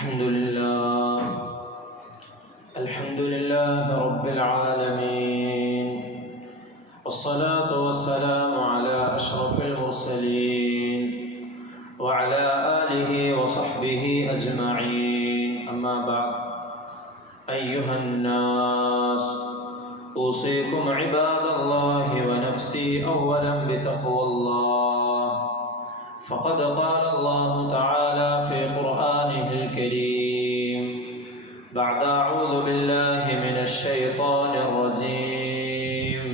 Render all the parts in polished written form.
الحمد لله رب العالمين، والصلاة والسلام على أشرف المرسلين وعلى آله وصحبه أجمعين. أما بعد، أيها الناس، أوصيكم عباد الله ونفسي أولا بتقوى الله، فقد قال الله تعالى في قرآنه الكريم بعد أعوذ بالله من الشيطان الرجيم،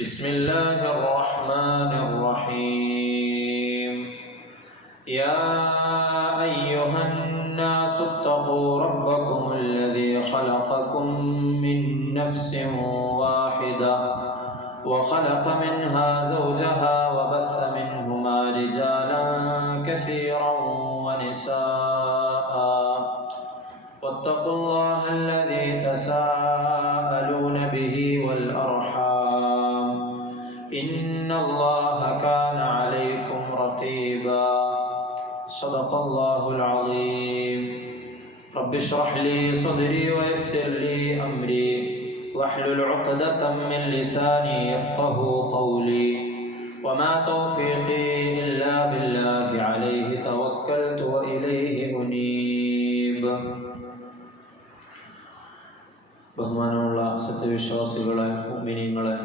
بسم الله الرحمن الرحيم. يا أيها الناس اتقوا ربكم الذي خلقكم من نفس واحدة وخلق منها زوجها وبث منهما رجالا كثيرا ونساء، واتقوا الله الذي تساءلون به والأرحام، إن الله كان عليكم رقيبا. صدق الله العظيم. رب اشرح لي صدري ويسر لي أمري واحلل عقدة من لساني يفقه قولي، وما توفيقي إلا بالله عليه توكلت وإليه أنيب. ബഹുമാനമുള്ള സത്യവിശ്വാസികളെ, മുഅ്മിനീങ്ങളെ,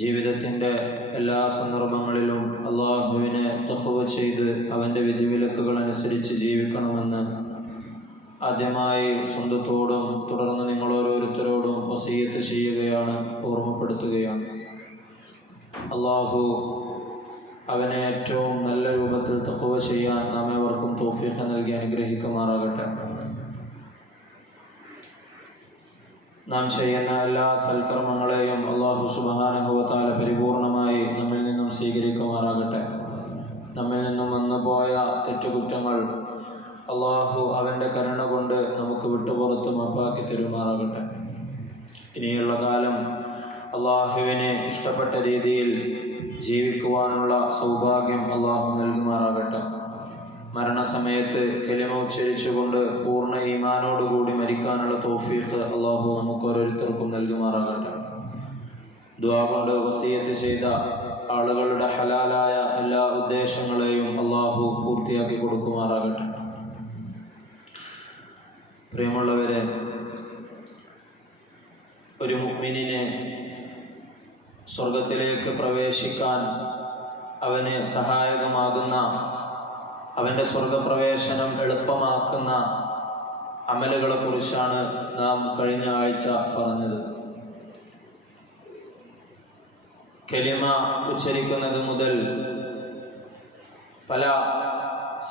ജീവിതത്തിൻ്റെ എല്ലാ സന്ദർഭങ്ങളിലും അള്ളാഹുവിനെ തഖ്വ ചെയ്ത് അവൻ്റെ വിധിവിലക്കുകൾ അനുസരിച്ച് ജീവിക്കണമെന്ന് ആദ്യമായി സ്വന്തത്തോടും തുടർന്ന് നിങ്ങൾ ഓരോരുത്തരോടും വസിയ്യത്ത് ചെയ്യുകയാണ്, ഓർമ്മപ്പെടുത്തുകയാണ്. അള്ളാഹു അവനെ ഏറ്റവും നല്ല രൂപത്തിൽ തഖ്വ ചെയ്യാൻ നാം ഏവർക്കും തൗഫീഖ് നൽകി അനുഗ്രഹിക്കുമാറാകട്ടെ. നാം ചെയ്യുന്ന എല്ലാ സൽക്കർമ്മങ്ങളെയും അള്ളാഹു സുബ്ഹാനഹു വ തആല പരിപൂർണമായി നമ്മിൽ നിന്നും സ്വീകരിക്കുമാറാകട്ടെ. നമ്മിൽ നിന്നും വന്നുപോയ തെറ്റുകുറ്റങ്ങൾ അള്ളാഹു അവൻ്റെ കരുണ കൊണ്ട് നമുക്ക് വിട്ടുപുറത്ത് മാപ്പാക്കി തരുമാറാകട്ടെ. ഇനിയുള്ള കാലം അള്ളാഹുവിനെ ഇഷ്ടപ്പെട്ട രീതിയിൽ ജീവിക്കുവാനുള്ള സൗഭാഗ്യം അള്ളാഹു നൽകുമാറാകട്ടെ. മരണസമയത്ത് കലിമ ഉച്ചരിച്ചുകൊണ്ട് പൂർണ്ണ ഈമാനോടുകൂടി മരിക്കാനുള്ള തൗഫീഖ് അള്ളാഹു നമുക്ക് ഓരോരുത്തർക്കും നൽകുമാറാകട്ടെ. ദുആ കൊണ്ട് വസിയ്യത്ത് ചെയ്ത ആളുകളുടെ ഹലാലായ എല്ലാ ഉദ്ദേശങ്ങളെയും അള്ളാഹു പൂർത്തിയാക്കി കൊടുക്കുമാറാകട്ടെ. പ്രിയമുള്ളവരെ, ഒരു മുഅ്മിനിനെ സ്വർഗത്തിലേക്ക് പ്രവേശിക്കാൻ അവന് സഹായകമാകുന്ന, അവൻ്റെ സ്വർഗപ്രവേശനം എളുപ്പമാക്കുന്ന അമലുകളെ കുറിച്ചാണ് നാം കഴിഞ്ഞ ആഴ്ച പറഞ്ഞത്. കലിമ ഉച്ചരിക്കുന്നത് മുതൽ പല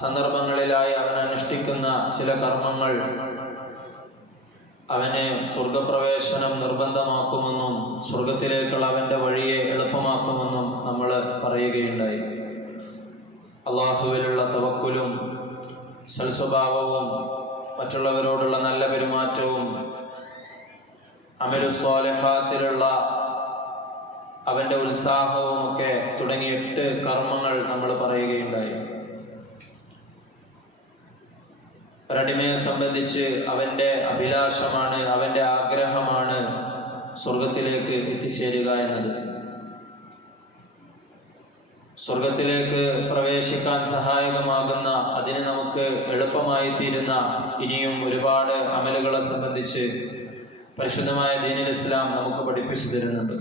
സന്ദർഭങ്ങളിലായി അവൻ അനുഷ്ഠിക്കുന്ന ചില കർമ്മങ്ങൾ അവന് സ്വർഗപ്രവേശനം നിർബന്ധമാക്കുമെന്നും സ്വർഗത്തിലേക്കുള്ള അവൻ്റെ വഴിയെ എളുപ്പമാക്കുമെന്നും നമ്മൾ പറയുകയുണ്ടായി. അള്ളാഹുവിലുള്ള തവക്കുലും സൽസ്വഭാവവും മറ്റുള്ളവരോടുള്ള നല്ല പെരുമാറ്റവും അമലു സ്വാലിഹാത്തിലുള്ള അവൻ്റെ ഉത്സാഹവും ഒക്കെ തുടങ്ങി 8 കർമ്മങ്ങൾ നമ്മൾ പറയുകയുണ്ടായി. ഒരടിമയെ സംബന്ധിച്ച് അവൻ്റെ അഭിലാഷമാണ്, അവൻ്റെ ആഗ്രഹമാണ് സ്വർഗത്തിലേക്ക് എത്തിച്ചേരുക എന്നത്. സ്വർഗത്തിലേക്ക് പ്രവേശിക്കാൻ സഹായകമാകുന്ന, അതിന് നമുക്ക് എളുപ്പമായി തീരുന്ന ഇനിയും ഒരുപാട് അമലുകളെ സംബന്ധിച്ച് പരിശുദ്ധമായ ദീനുൽ ഇസ്ലാം നമുക്ക് പഠിപ്പിച്ചു തരുന്നുണ്ട്.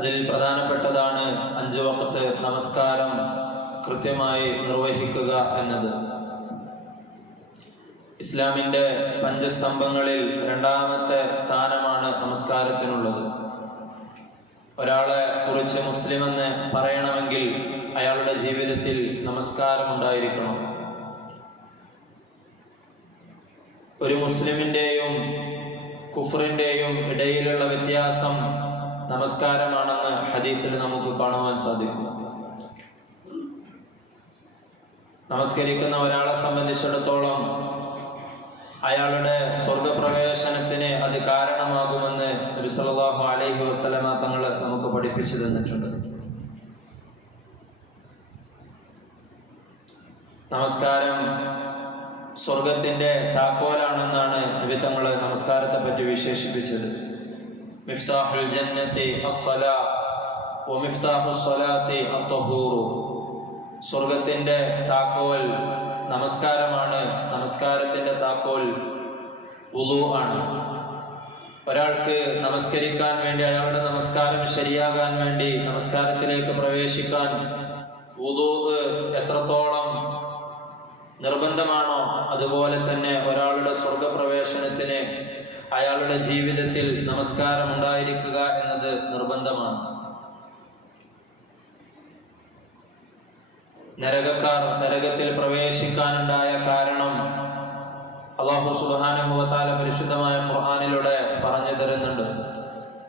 അതിൽ പ്രധാനപ്പെട്ടതാണ് 5 വഖത്ത് നമസ്കാരം കൃത്യമായി നിർവഹിക്കുക എന്നത്. ഇസ്ലാമിൻ്റെ പഞ്ചസ്തംഭങ്ങളിൽ 2ാമത്തെ സ്ഥാനമാണ് നമസ്കാരത്തിനുള്ളത്. ഒരാളെ കുറിച്ച് മുസ്ലിം എന്ന് പറയണമെങ്കിൽ അയാളുടെ ജീവിതത്തിൽ നമസ്കാരം ഉണ്ടായിരിക്കണം. ഒരു മുസ്ലിമിൻ്റെയും കുഫറിൻ്റെയും ഇടയിലുള്ള വ്യത്യാസം നമസ്കാരമാണെന്ന് ഹദീസിൽ നമുക്ക് കാണുവാൻ സാധിക്കും. നമസ്കരിക്കുന്ന ഒരാളെ സംബന്ധിച്ചിടത്തോളം അയാളുടെ സ്വർഗപ്രവേശനത്തിന് അത് കാരണമാകുമെന്ന് നബി സല്ലല്ലാഹു അലൈഹി വസല്ലമ തങ്ങൾ നമുക്ക് പഠിപ്പിച്ചു തന്നിട്ടുണ്ട്. നമസ്കാരം സ്വർഗത്തിൻ്റെ താക്കോലാണെന്നാണ് നബി തങ്ങൾ നമസ്കാരത്തെ പറ്റി വിശേഷിപ്പിച്ചത്. മിഫ്താഹുൽ ജന്നത്തി അസ്സലാ വ മിഫ്താഹുസ് സ്വലാത്തി അത്വഹൂറു. സ്വർഗത്തിൻ്റെ താക്കോൽ നമസ്കാരമാണ്, നമസ്കാരത്തിൻ്റെ താക്കോൽ വുളൂ ആണ്. ഒരാൾക്ക് നമസ്കരിക്കാൻ വേണ്ടി, അയാളുടെ നമസ്കാരം ശരിയാകാൻ വേണ്ടി, നമസ്കാരത്തിലേക്ക് പ്രവേശിക്കാൻ വുളൂ എത്രത്തോളം നിർബന്ധമാണോ അതുപോലെ തന്നെ ഒരാളുടെ സ്വർഗപ്രവേശനത്തിന് അയാളുടെ ജീവിതത്തിൽ നമസ്കാരം ഉണ്ടായിരിക്കുക എന്നത് നിർബന്ധമാണ്. നരകക്കാർ നരകത്തിൽ പ്രവേശിക്കാനുണ്ടായ കാരണം അല്ലാഹു സുബ്ഹാനഹു വ തആല പരിശുദ്ധമായ ഖുർആനിലൂടെ പറഞ്ഞു തരുന്നുണ്ട്.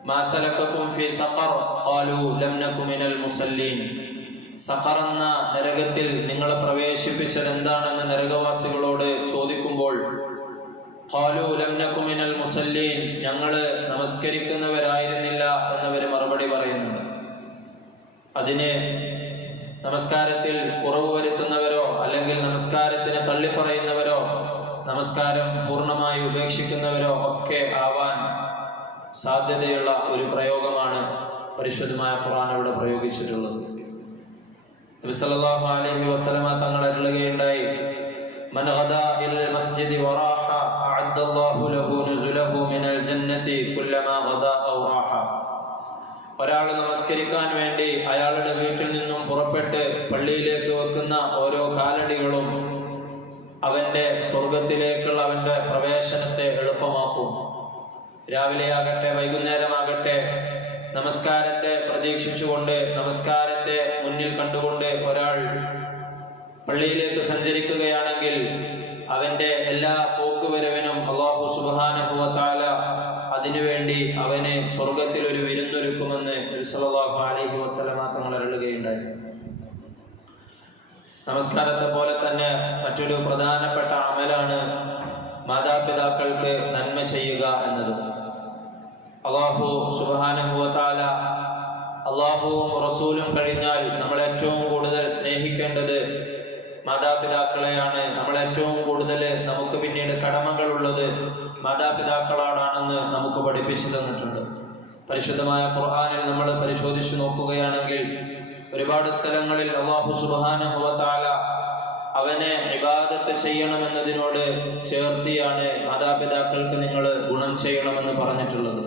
മാ സലക്കകും ഫീ സഖർ ഖാലൂ ലം നകു മിനൽ മുസല്ലീൻ. സഖർ എന്ന നരകത്തിൽ നിങ്ങളെ പ്രവേശിപ്പിച്ചത് എന്താണെന്ന് നരകവാസികളോട് ചോദിക്കുമ്പോൾ ഖാലൂ ലം നകു മിനൽ മുസല്ലീൻ, ഞങ്ങൾ നമസ്കരിക്കുന്നവരായിരുന്നില്ല എന്നവർ മറുപടി പറയുന്നുണ്ട്. അതിന് നമസ്കാരത്തിൽ കുറവ് വരുത്തുന്നവരോ അല്ലെങ്കിൽ നമസ്കാരത്തിനെ തള്ളിപ്പറയുന്നവരോ നമസ്കാരം പൂർണ്ണമായി ഉപേക്ഷിക്കുന്നവരോ ഒക്കെ ആവാൻ സാധ്യതയുള്ള ഒരു പ്രയോഗമാണ് പരിശുദ്ധമായ ഖുർആൻ ഇവിടെ പ്രയോഗിച്ചിട്ടുള്ളത്. നബി സല്ലല്ലാഹു അലൈഹി വസല്ലമ തങ്ങൾ അരുളുകയുണ്ടായി, മൻ ഗദാ ഇലൽ മസ്ജിദി വറാഹ അഅദ്ദല്ലാഹു ലഹു നുസുലഹു മിനൽ ജന്നതി കുല്ലമാ ഗദാ ഔ റാഹ. ഒരാൾ നമസ്കരിക്കാൻ വേണ്ടി അയാളുടെ വീട്ടിൽ നിന്നും പുറപ്പെട്ട് പള്ളിയിലേക്ക് വെക്കുന്ന ഓരോ കാലടികളും അവന്റെ സ്വർഗത്തിലേക്കുള്ള അവന്റെ പ്രവേശനത്തെ എളുപ്പമാക്കും. രാവിലെയാകട്ടെ വൈകുന്നേരമാകട്ടെ നമസ്കാരത്തെ പ്രതീക്ഷിച്ചുകൊണ്ട്, നമസ്കാരത്തെ മുന്നിൽ കണ്ടുകൊണ്ട് ഒരാൾ പള്ളിയിലേക്ക് സഞ്ചരിക്കുകയാണെങ്കിൽ അവന്റെ എല്ലാ പോക്കുവരവിനും അല്ലാഹു സുബ്ഹാനഹു വ തആല അതിനുവേണ്ടി അവന് സ്വർഗത്തിൽ ഒരു വിരുന്നൊരുക്കുമെന്ന് നബി സല്ലല്ലാഹു അലൈഹി വസല്ലമ തങ്ങൾ അരുളുകയുണ്ടായി. നമസ്കാരത്തെ പോലെ തന്നെ മറ്റൊരു പ്രധാനപ്പെട്ട അമലാണ് മാതാപിതാക്കൾക്ക് നന്മ ചെയ്യുക എന്നത്. അല്ലാഹു സുബ്ഹാനഹു വ തആല, അല്ലാഹുവും റസൂലും കഴിഞ്ഞാൽ നമ്മൾ ഏറ്റവും കൂടുതൽ സ്നേഹിക്കേണ്ടത് മാതാപിതാക്കളെയാണ്. നമ്മൾ ഏറ്റവും കൂടുതൽ നമുക്ക് പിന്നീട് കടമകളുള്ളത് മാതാപിതാക്കളോടാണെന്ന് നമുക്ക് പഠിപ്പിച്ചു തന്നിട്ടുണ്ട്. പരിശുദ്ധമായ ഖുർആനിൽ നമ്മൾ പരിശോധിച്ചു നോക്കുകയാണെങ്കിൽ ഒരുപാട് സ്ഥലങ്ങളിൽ അല്ലാഹു സുബ്ഹാനഹു വ തആല അവനെ ഇബാദത്ത് ചെയ്യണമെന്നതിനോട് ചേർത്തിയാണ് മാതാപിതാക്കൾക്ക് നിങ്ങൾ ഗുണം ചെയ്യണമെന്ന് പറഞ്ഞിട്ടുള്ളത്.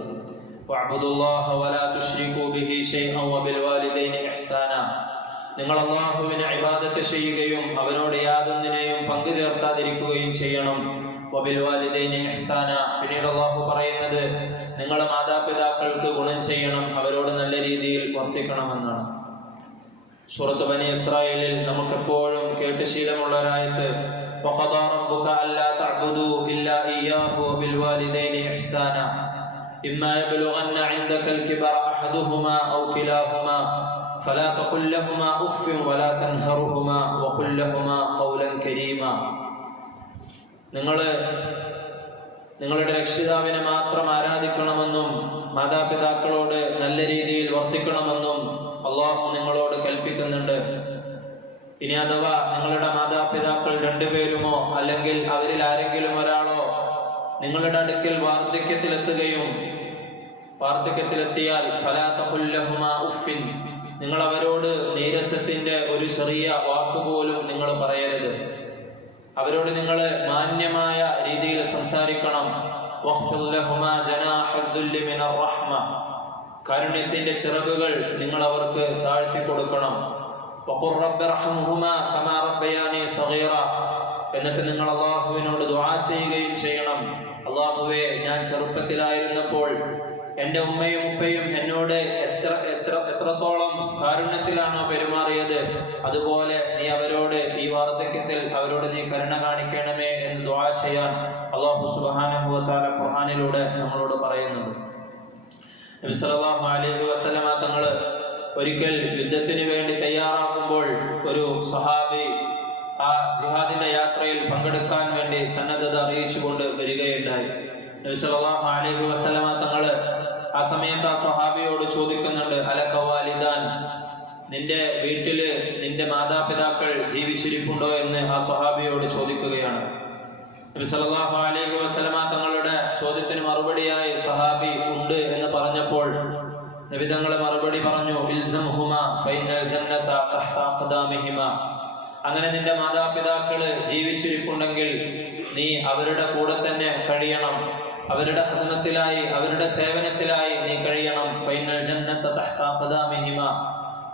വഅബ്ദുല്ലാഹ വലാ തുശ്രികൂ ബിഹി ശൈഅൻ വബിൽ വാലിദൈനി ഇഹ്സാന. നിങ്ങൾ അല്ലാഹുവിനെ ഇബാദത്ത് ചെയ്യുകയും അവനോട് യാതൊന്നിനെയും പങ്കു ചേർക്കാതിരിക്കുകയും ചെയ്യണം. വബിൽ വാലിദൈനി ഇഹ്സാന. പിന്നീട് അല്ലാഹു പറയുന്നത് നിങ്ങൾ മാതാപിതാക്കൾക്ക് ഗുണം ചെയ്യണം, അവരോട് നല്ല രീതിയിൽ വർത്തിക്കണമെന്നാണ്. സൂറത്ത് ബനി ഇസ്രായേലിൽ നമുക്കെപ്പോഴും കേട്ട് ശീലമുള്ള ഒരായത്ത്, വഖദാ റബ്ബുക അല്ലാ തഅ്ബുദൂ ഇല്ലാ ഇയ്യാഹു വബിൽ വാലിദൈനി ഇഹ്സാന ഇമ്മാ യബ്ലുഗന്ന ഇൻദകൽ കിബറ അഹദുഹുമാ ഔ കിലാഹുമാ ഫലാ തഖുൽ ലഹുമാ ഉഫ്ഫിൻ വലാ തൻഹറുഹുമാ വഖുൽ ലഹുമാ ഖൗലൻ കരീമാ. നിങ്ങളുടെ രക്ഷിതാവിനെ മാത്രം ആരാധിക്കണമെന്നും മാതാപിതാക്കളോട് നല്ല രീതിയിൽ വർത്തിക്കണമെന്നും അല്ലാഹു നിങ്ങളോട് കൽപ്പിക്കുന്നുണ്ട്. ഇനി അഥവാ നിങ്ങളുടെ മാതാപിതാക്കൾ രണ്ടുപേരുമോ അല്ലെങ്കിൽ അവരിൽ ആരെങ്കിലും ഒരാളോ നിങ്ങളുടെ അടുക്കൽ വാർദ്ധക്യത്തിലെത്തിയാൽ ഫലാ തഖുൽ ലഹുമാ ഉഫ്ഫിൻ, നിങ്ങൾ അവരോട് നീരസത്തിന്റെ ഒരു ചെറിയ വാക്കുപോലും നിങ്ങൾ പറയരുത്. അവരോട് നിങ്ങൾ മാന്യമായ രീതിയിൽ സംസാരിക്കണം. വഖ്ഫിദ് ലഹുമാ ജനാഹദ് ദുല്ലി മിനർ റഹ്മ, കാരുണ്യത്തിന്റെ ചിറകുകൾ നിങ്ങൾ അവർക്ക് താഴ്ത്തി കൊടുക്കണം. വഖുർ റബ്ബിർഹംഹുമാ കമാ റബ്ബയാനി സഗീറ, എന്നിട്ട് നിങ്ങൾ അല്ലാഹുവിനോട് ദുആ ചെയ്യുകയും ചെയ്യണം. അല്ലാഹുവേ, ഞാൻ ചെറുപ്പത്തിലായിരുന്നപ്പോൾ എൻ്റെ ഉമ്മയും ഉപ്പയും എന്നോട് എത്രത്തോളം കാരുണ്യത്തിലാണോ പെരുമാറിയത്, അതുപോലെ നീ അവരോട് ഈ വാർദ്ധക്യത്തിൽ അവരോട് നീ കരുണ കാണിക്കണമേ എന്ന് ദുആ ചെയ്യാൻ അല്ലാഹു സുബ്ഹാനഹു വ തആല ഖുർആനിലൂടെ നമ്മളോട് പറയുന്നുണ്ട്. നബി സല്ലല്ലാഹു അലൈഹി വസല്ലമ തങ്ങൾ ഒരിക്കൽ യുദ്ധത്തിന് വേണ്ടി തയ്യാറാകുമ്പോൾ ഒരു സ്വഹാബി ആ ജിഹാദിന്റെ യാത്രയിൽ പങ്കെടുക്കാൻ വേണ്ടി സന്നദ്ധത അറിയിച്ചുകൊണ്ട് വരികയുണ്ടായി. നബി സല്ലല്ലാഹു അലൈഹി വസല്ലമ തങ്ങൾ ആ സമയത്ത് ആ സ്വഹാബിയോട് ചോദിക്കുന്നുണ്ട്, അലക വാലിദാൻ, നിന്റെ വീട്ടില് നിന്റെ മാതാപിതാക്കൾ ജീവിച്ചിരിപ്പുണ്ടോ എന്ന് ആ സ്വഹാബിയോട് ചോദിക്കുകയാണ്. നബി സല്ലല്ലാഹു അലൈഹി വസല്ലമ തങ്ങളുടെ ചോദ്യത്തിന് മറുപടിയായി സ്വഹാബി ഉണ്ട് എന്ന് പറഞ്ഞപ്പോൾ നബി തങ്ങളെ മറുപടി പറഞ്ഞു, ഇൽസംഹുമാ ഫൈനൽ ജന്നത തഹ്ത അഖ്ദാമിഹിമാ. അങ്ങനെ നിന്റെ മാതാപിതാക്കള് ജീവിച്ചിരിപ്പുണ്ടെങ്കിൽ നീ അവരുടെ കൂടെ തന്നെ കഴിയണം, അവരുടെ ഖിദ്മത്തിലായി അവരുടെ സേവനത്തിലായി നീ കഴിയണം. ഫൈനൽ ജന്നത തഹ്ത അഖ്ദാമിഹിമാ.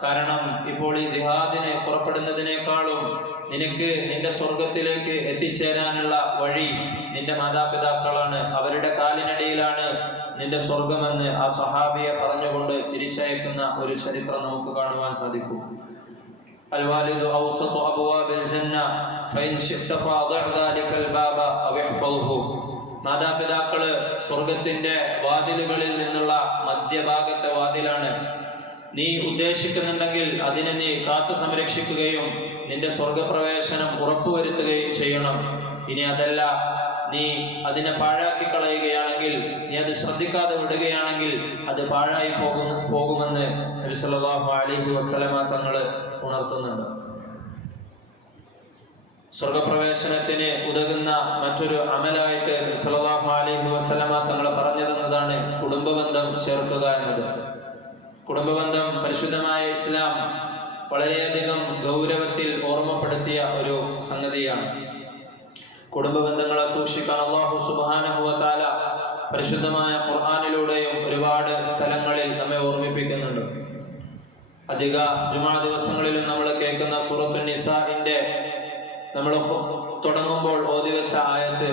കാരണം ഇപ്പോൾ ഈ ജിഹാദിന് പുറപ്പെടുന്നതിനേക്കാളും നിനക്ക് നിന്റെ സ്വർഗത്തിലേക്ക് എത്തിച്ചേരാനുള്ള വഴി നിന്റെ മാതാപിതാക്കളാണ്, അവരുടെ കാലിനടിയിലാണ് നിന്റെ സ്വർഗമെന്ന് ആ സ്വഹാബിയെ പറഞ്ഞുകൊണ്ട് തിരിച്ചയക്കുന്ന ഒരു ചരിത്രം നമുക്ക് കാണുവാൻ സാധിക്കും. അൽവാലിദു ഔസതു അബ്വാബിൽ ജന്ന ഫഇൻ ശിഅത ഫഅദ് ദാലികൽ ബാബ അവ ഇഹ്ഫൽഹു. മാതാപിതാക്കള് സ്വർഗത്തിന്റെ വാതിലുകളിൽ നിന്നുള്ള മധ്യഭാഗത്തെ വാതിലാണ്. നീ ഉദ്ദേശിക്കുന്നുണ്ടെങ്കിൽ അതിനെ നീ കാത്തു സംരക്ഷിക്കുകയും നിന്റെ സ്വർഗപ്രവേശനം ഉറപ്പുവരുത്തുകയും ചെയ്യണം. ഇനി അതല്ല, നീ അതിനെ പാഴാക്കി കളയുകയാണെങ്കിൽ, നീ അത് ശ്രദ്ധിക്കാതെ വിടുകയാണെങ്കിൽ അത് പാഴായി പോകുമെന്ന് നബി സല്ലല്ലാഹു അലൈഹി വസല്ലമ തങ്ങൾ ഉണർത്തുന്നുണ്ട്. സ്വർഗപ്രവേശനത്തിന് ഉതകുന്ന മറ്റൊരു അമലായിട്ട് നബി സല്ലല്ലാഹു അലൈഹി വസല്ലമ തങ്ങൾ പറഞ്ഞു തന്നതാണ് കുടുംബബന്ധം ചേർക്കുക എന്നത്. കുടുംബബന്ധം പരിശുദ്ധമായ ഇസ്ലാം വളരെയധികം ഗൗരവത്തിൽ ഓർമ്മപ്പെടുത്തിയ ഒരു സംഗതിയാണ്. കുടുംബബന്ധങ്ങളെ സൂക്ഷിക്കാൻ അല്ലാഹു സുബ്ഹാനഹു വ തആല പരിശുദ്ധമായ ഖുർആനിലൂടെയും ഒരുപാട് സ്ഥലങ്ങളിൽ നമ്മെ ഓർമ്മിപ്പിക്കുന്നുണ്ട്. അധിക ജുമാ ദിവസങ്ങളിലും നമ്മൾ കേൾക്കുന്ന സൂറത്തുൻ നിസാഇന്റെ നമ്മൾ തുടങ്ങുമ്പോൾ ഓതിവെച്ച ആയത്ത്,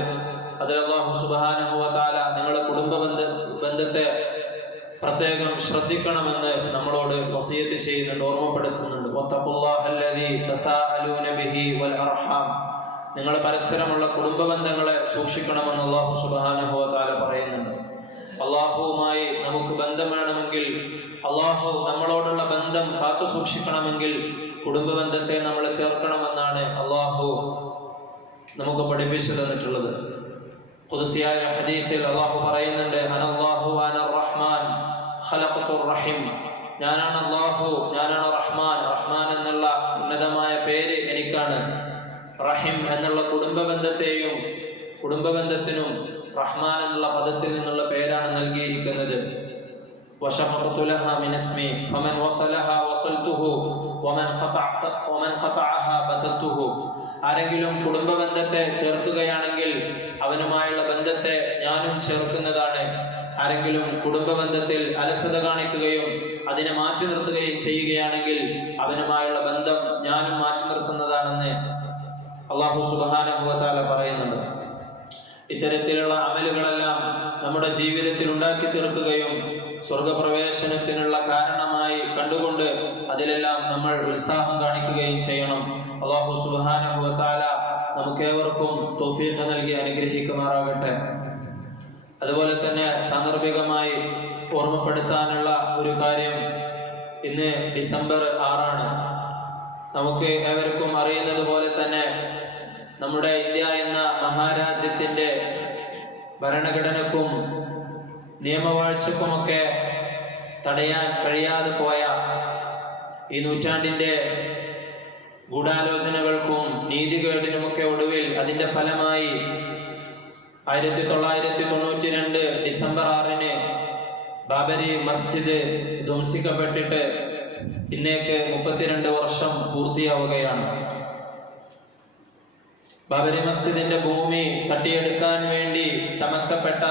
അതിൽ അല്ലാഹു സുബ്ഹാനഹു വ തആല നിങ്ങളുടെ ബന്ധത്തെ പ്രത്യേകം ശ്രദ്ധിക്കണമെന്ന് നമ്മളോട് വസിയത്ത് ചെയ്യുന്നുണ്ട്, ഓർമ്മപ്പെടുത്തുന്നുണ്ട്. വത്തഖുല്ലാഹല്ലദീ തസാഅലൂന ബിഹി വൽ അർഹാം. നിങ്ങൾ പരസ്പരമുള്ള കുടുംബ ബന്ധങ്ങളെ സൂക്ഷിക്കണമെന്ന് അല്ലാഹു സുബ്ഹാനഹു വ തആല പറയുന്നുണ്ട്. അല്ലാഹുവുമായി നമുക്ക് ബന്ധം വേണമെങ്കിൽ, അല്ലാഹു നമ്മളോടുള്ള ബന്ധം കാത്തു സൂക്ഷിക്കണമെങ്കിൽ കുടുംബ ബന്ധത്തെ നമ്മൾ ചേർക്കണമെന്നാണ് അല്ലാഹു നമുക്ക് പഠിപ്പിച്ചു തന്നിട്ടുള്ളത്. ഖുദ്സിയായ ഹദീസിൽ അല്ലാഹു പറയുന്നുണ്ട്, അനല്ലാഹു അനർ റഹ്മാൻ ഖലഖതുർ റഹിം. ഞാനാണ് അല്ലാഹു, ഞാനാണ് റഹ്മാൻ. റഹ്മാൻ എന്നുള്ള ഉന്നതമായ പേര് എനിക്കാണ്. റഹിം എന്നുള്ള കുടുംബബന്ധത്തിനും റഹ്മാൻ എന്നുള്ള പദത്തിൽ നിന്നുള്ള പേരാണ് നൽകിയിരിക്കുന്നത്. വശഖറതു ലഹാ മിൻ ഇസ്മി ഫമൻ വസലഹാ വസൽതുഹു വമൻ ഖതഅഹാ ബതതുഹു. ആരെങ്കിലും കുടുംബബന്ധത്തെ ചേർക്കുകയാണെങ്കിൽ അവനുമായുള്ള ബന്ധത്തെ ഞാനും ചേർക്കുന്നതാണ്. ആരെങ്കിലും കുടുംബബന്ധത്തിൽ അലസത കാണിക്കുകയും അതിനെ മാറ്റി നിർത്തുകയും ചെയ്യുകയാണെങ്കിൽ അവനുമായുള്ള ബന്ധം ഞാനും മാറ്റി നിർത്തുന്നതാണെന്ന് അല്ലാഹു സുബ്ഹാനഹു വ തആല പറയുന്നുണ്ട്. ഇത്തരത്തിലുള്ള അമലുകളെല്ലാം നമ്മുടെ ജീവിതത്തിൽ ഉണ്ടാക്കി തീർക്കുകയും സ്വർഗപ്രവേശനത്തിനുള്ള കാരണമായി കണ്ടുകൊണ്ട് അതിലെല്ലാം നമ്മൾ ഉത്സാഹം കാണിക്കുകയും ചെയ്യണം. അല്ലാഹു സുബ്ഹാനഹു വ തആല നമുക്കേവർക്കും തൗഫീഖ് നൽകി അനുഗ്രഹിക്കുമാറാകട്ടെ. അതുപോലെ തന്നെ സാന്ദർഭികമായി ഓർമ്മപ്പെടുത്താനുള്ള ഒരു കാര്യം, ഇന്ന് ഡിസംബർ 6 നമുക്ക് ഏവർക്കും അറിയുന്നത് പോലെ തന്നെ നമ്മുടെ ഇന്ത്യ എന്ന മഹാരാജ്യത്തിൻ്റെ ഭരണഘടനക്കും നിയമവാഴ്ചക്കുമൊക്കെ തടയാൻ കഴിയാതെ പോയ ഈ നൂറ്റാണ്ടിൻ്റെ ഗൂഢാലോചനകൾക്കും നീതികേടിനുമൊക്കെ ഒടുവിൽ അതിൻ്റെ ഫലമായി 1992 ഡിസംബർ 6 ബാബരി മസ്ജിദ് ധ്വംസിക്കപ്പെട്ടിട്ട് ഇന്നേക്ക് 32 വർഷം പൂർത്തിയാവുകയാണ്. ബാബരി മസ്ജിദിന്റെ ഭൂമി തട്ടിയെടുക്കാൻ വേണ്ടി ചമക്കപ്പെട്ട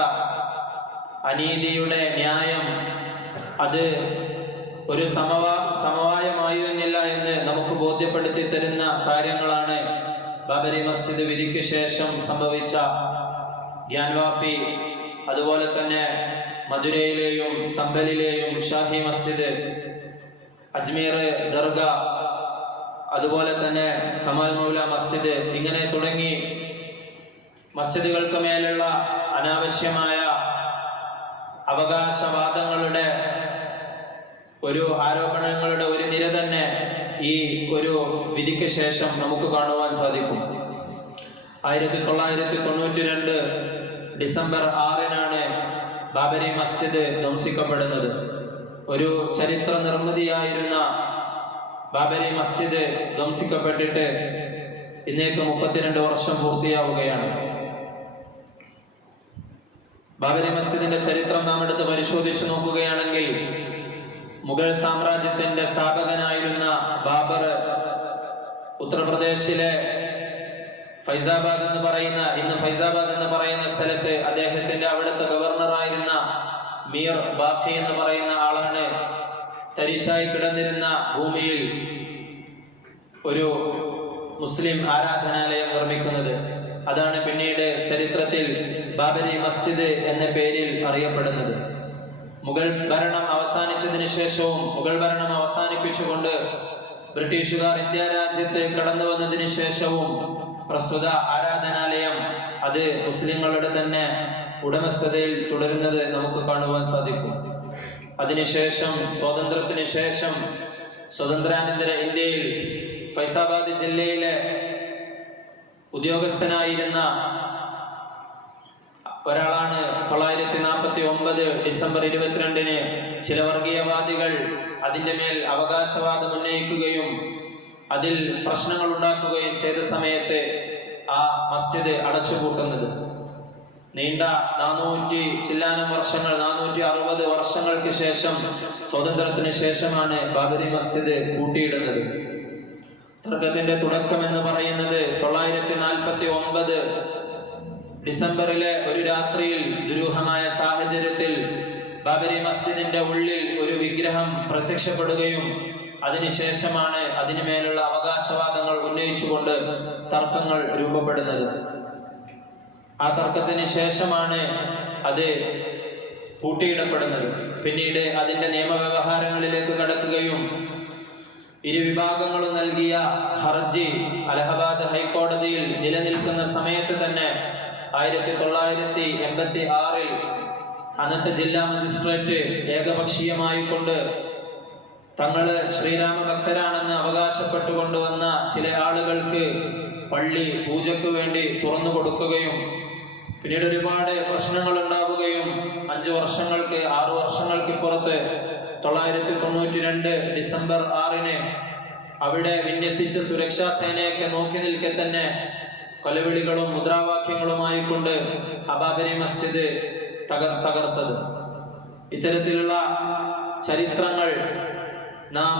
അനീതിയുടെ ന്യായം അത് ഒരു സമവായമായിരുന്നില്ല എന്ന് നമുക്ക് ബോധ്യപ്പെടുത്തി തരുന്ന കാര്യങ്ങളാണ് ബാബരി മസ്ജിദ് വിധിക്ക് ശേഷം സംഭവിച്ച ഗ്യാൻവാപ്പി, അതുപോലെ തന്നെ മധുരയിലെയും സംഭലിലെയും ഷാഹി മസ്ജിദ്, അജ്മീർ ദർഗ, അതുപോലെ തന്നെ കമാൽ മൗല മസ്ജിദ്, ഇങ്ങനെ തുടങ്ങി മസ്ജിദുകൾക്ക് മേലുള്ള അനാവശ്യമായ അവകാശവാദങ്ങളുടെ ഒരു ആരോപണങ്ങളുടെ ഒരു നിര തന്നെ ഈ ഒരു വിധിക്ക് ശേഷം നമുക്ക് കാണുവാൻ സാധിക്കും. 1992 ഡിസംബർ 6 ബാബരി മസ്ജിദ് ധ്വംസിക്കപ്പെടുന്നത്. ഒരു ചരിത്ര നിർമ്മിതിയായിരുന്ന ബാബരി മസ്ജിദ് ധ്വംസിക്കപ്പെട്ടിട്ട് ഇന്നേക്ക് 32 വർഷം പൂർത്തിയാവുകയാണ്. ബാബരി മസ്ജിദിന്റെ ചരിത്രം നാം എടുത്ത് പരിശോധിച്ചു നോക്കുകയാണെങ്കിൽ മുഗൾ സാമ്രാജ്യത്തിന്റെ സ്ഥാപകനായിരുന്ന ബാബർ ഉത്തർപ്രദേശിലെ ഫൈസാബാദ് എന്ന് പറയുന്ന സ്ഥലത്ത് അദ്ദേഹത്തിന്റെ അവിടുത്തെ ഗവർണറായിരുന്ന മീർ ബാഖി എന്ന് പറയുന്ന ആളാണ് തരിശായി കിടന്നിരുന്ന ഭൂമിയിൽ ഒരു മുസ്ലിം ആരാധനാലയം നിർമ്മിക്കുന്നത്. അതാണ് പിന്നീട് ചരിത്രത്തിൽ ബാബരി മസ്ജിദ് എന്ന പേരിൽ അറിയപ്പെടുന്നത്. മുഗൾ ഭരണം അവസാനിപ്പിച്ചുകൊണ്ട് ബ്രിട്ടീഷുകാർ ഇന്ത്യ രാജ്യത്ത് കടന്നു വന്നതിന് ശേഷവും പ്രസ്തുത ആരാധനാലയം അത് മുസ്ലിങ്ങളുടെ തന്നെ ഉടമസ്ഥതയിൽ തുടരുന്നത് നമുക്ക് കാണുവാൻ സാധിക്കും. അതിനുശേഷം സ്വതന്ത്രാനന്തര ഇന്ത്യയിൽ ഫൈസാബാദ് ജില്ലയിലെ ഉദ്യോഗസ്ഥനായിരുന്ന ഒരാളാണ് 949 ഡിസംബർ 22 ചില വർഗീയവാദികൾ അതിൻ്റെ മേൽ അവകാശവാദം ഉന്നയിക്കുകയും അതിൽ പ്രശ്നങ്ങൾ ഉണ്ടാക്കുകയും ചെയ്ത സമയത്ത് ആ മസ്ജിദ് അടച്ചുപൂട്ടുന്നത്. നീണ്ട 460 വർഷങ്ങൾക്ക് ശേഷം, സ്വാതന്ത്ര്യത്തിന് ശേഷമാണ് ബാബരി മസ്ജിദ് പൂട്ടിയിടുന്നത്. തർക്കത്തിന്റെ തുടക്കം എന്ന് പറയുന്നത് 949 ഡിസംബറിലെ ഒരു രാത്രിയിൽ ദുരൂഹമായ സാഹചര്യത്തിൽ ബാബരി മസ്ജിദിന്റെ ഉള്ളിൽ ഒരു വിഗ്രഹം പ്രത്യക്ഷപ്പെടുകയും അതിനുശേഷമാണ് അതിനുമേലുള്ള അവകാശവാദങ്ങൾ ഉന്നയിച്ചുകൊണ്ട് തർക്കങ്ങൾ രൂപപ്പെടുന്നത്. ആ തർക്കത്തിന് ശേഷമാണ് അത് പൂട്ടിയിടപ്പെടുന്നത്. പിന്നീട് അതിന്റെ നിയമവ്യവഹാരങ്ങളിലേക്ക് കടക്കുകയും ഇരുവിഭാഗങ്ങളും നൽകിയ ഹർജി അലഹബാദ് ഹൈക്കോടതിയിൽ നിലനിൽക്കുന്ന സമയത്ത് തന്നെ 1986 അന്നത്തെ ജില്ലാ മജിസ്ട്രേറ്റ് ഏകപക്ഷീയമായിക്കൊണ്ട് തങ്ങള് ശ്രീരാമ ഭക്തരാണെന്ന് അവകാശപ്പെട്ടുകൊണ്ടുവന്ന ചില ആളുകൾക്ക് പള്ളി പൂജയ്ക്ക് വേണ്ടി തുറന്നു കൊടുക്കുകയും പിന്നീട് ഒരുപാട് പ്രശ്നങ്ങൾ ഉണ്ടാവുകയും 6 വർഷങ്ങൾക്ക് പുറത്ത് 992 ഡിസംബർ 6 അവിടെ വിന്യസിച്ച സുരക്ഷാ സേനയൊക്കെ നോക്കി നിൽക്കെ തന്നെ കൊലവിളികളും മുദ്രാവാക്യങ്ങളുമായി കൊണ്ട് ബാബരി മസ്ജിദ് തകർത്തത്. ഇത്തരത്തിലുള്ള ചരിത്രങ്ങൾ നാം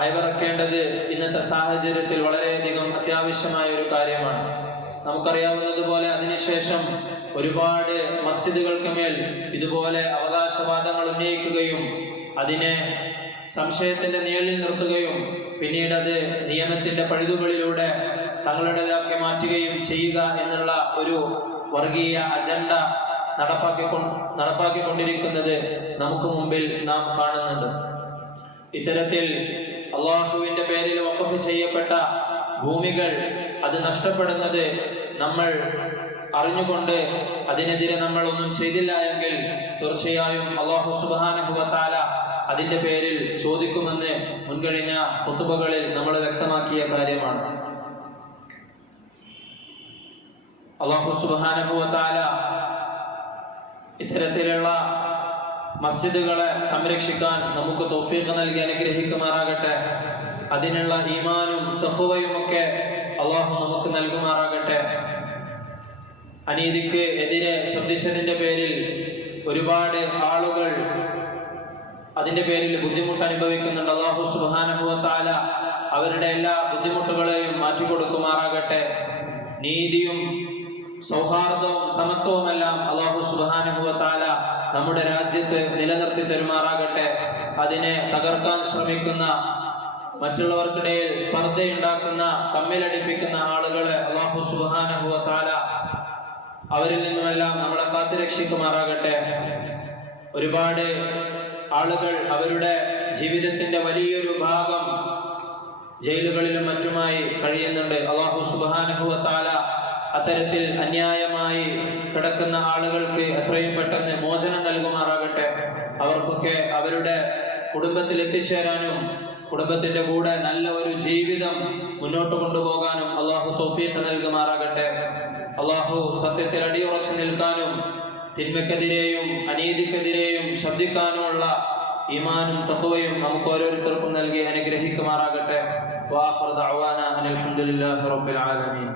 അയവിറക്കേണ്ടത് ഇന്നത്തെ സാഹചര്യത്തിൽ വളരെയധികം അത്യാവശ്യമായ ഒരു കാര്യമാണ്. നമുക്കറിയാവുന്നതുപോലെ അതിനുശേഷം ഒരുപാട് മസ്ജിദുകൾക്ക് മേൽ ഇതുപോലെ അവകാശവാദങ്ങൾ ഉന്നയിക്കുകയും അതിനെ സംശയത്തിന്റെ നിഴലിൽ നിർത്തുകയും പിന്നീട് അത് നിയമത്തിന്റെ പഴുതുകളിലൂടെ തങ്ങളുടേതാക്കി മാറ്റുകയും ചെയ്യുക എന്നുള്ള ഒരു വർഗീയ അജണ്ട നടപ്പാക്കിക്കൊണ്ടിരിക്കുന്നത് നമുക്ക് മുമ്പിൽ നാം കാണുന്നുണ്ട്. ഇത്തരത്തിൽ അള്ളാഹുവിന്റെ പേരിൽ വഖഫ് ചെയ്യപ്പെട്ട ഭൂമികൾ അത് നഷ്ടപ്പെടുന്നത് നമ്മൾ അറിഞ്ഞുകൊണ്ട് അതിനെതിരെ നമ്മൾ ഒന്നും ചെയ്തില്ല എങ്കിൽ തീർച്ചയായും അല്ലാഹു സുബ്ഹാനഹു വ തആല അതിന്റെ പേരിൽ ചോദിക്കുമെന്ന് മുൻകഴിഞ്ഞ ഖുതുബകളിൽ നമ്മൾ വ്യക്തമാക്കിയ കാര്യമാണ്. അല്ലാഹു സുബ്ഹാനഹു വ തആല ഇത്തരത്തിലുള്ള മസ്ജിദുകളെ സംരക്ഷിക്കാൻ നമുക്ക് തൗഫീഖ് നൽകി അനുഗ്രഹിക്കുമാറാകട്ടെ. അതിനുള്ള ഈമാനും തഖ്വയും ഒക്കെ അല്ലാഹു നമുക്ക് നൽകുമാറാകട്ടെ. അനീതിക്ക് എതിരെ ശബ്ദിച്ചതിന്റെ പേരിൽ ഒരുപാട് ആളുകൾ അതിന്റെ പേരിൽ ബുദ്ധിമുട്ട് അനുഭവിക്കുന്നുണ്ട്. അല്ലാഹു സുബ്ഹാനഹു വ തആല അവരുടെ എല്ലാ ബുദ്ധിമുട്ടുകളെയും മാറ്റിക്കൊടുക്കുമാറാകട്ടെ. നീതിയും സൗഹാർദ്ദവും സമത്വവുമെല്ലാം അല്ലാഹു സുബ്ഹാനഹു വ തആല നമ്മുടെ രാജ്യത്ത് നിലനിർത്തി തരുമാറാകട്ടെ. അതിനെ തകർക്കാൻ ശ്രമിക്കുന്ന, മറ്റുള്ളവർക്കിടയിൽ സ്പർദ്ധയുണ്ടാക്കുന്ന, തമ്മിലടിപ്പിക്കുന്ന ആളുകളെ അല്ലാഹു സുബ്ഹാനഹു വ തആല അവരിൽ നിന്നുമെല്ലാം നമ്മളെ കാത്തുരക്ഷിക്കുമാറാകട്ടെ. ഒരുപാട് ആളുകൾ അവരുടെ ജീവിതത്തിന്റെ വലിയൊരു ഭാഗം ജയിലുകളിലും മറ്റുമായി കഴിയുന്നുണ്ട്. അല്ലാഹു സുബ്ഹാനഹു വ തആല അത്തരത്തിൽ അന്യായമായി കിടക്കുന്ന ആളുകൾക്ക് എത്രയും പെട്ടെന്ന് മോചനം നൽകുമാറാകട്ടെ. അവർക്കൊക്കെ അവരുടെ കുടുംബത്തിൽ എത്തിച്ചേരാനും കുടുംബത്തിന്റെ കൂടെ നല്ല ഒരു ജീവിതം മുന്നോട്ട് കൊണ്ടുപോകാനും അല്ലാഹു തൗഫീഖ് നൽകുമാറാകട്ടെ. അല്ലാഹു സത്യത്തിൽ അടിയുറച്ചു നിൽക്കാനും തിന്മയ്ക്കെതിരെയും അനീതിക്കെതിരെയും ശബ്ദിക്കാനുമുള്ള ഈമാനും തഖ്വയും നമുക്ക് ഓരോരുത്തർക്കും നൽകി അനുഗ്രഹിക്കുമാറാകട്ടെ. الحمد لله رب العالمين.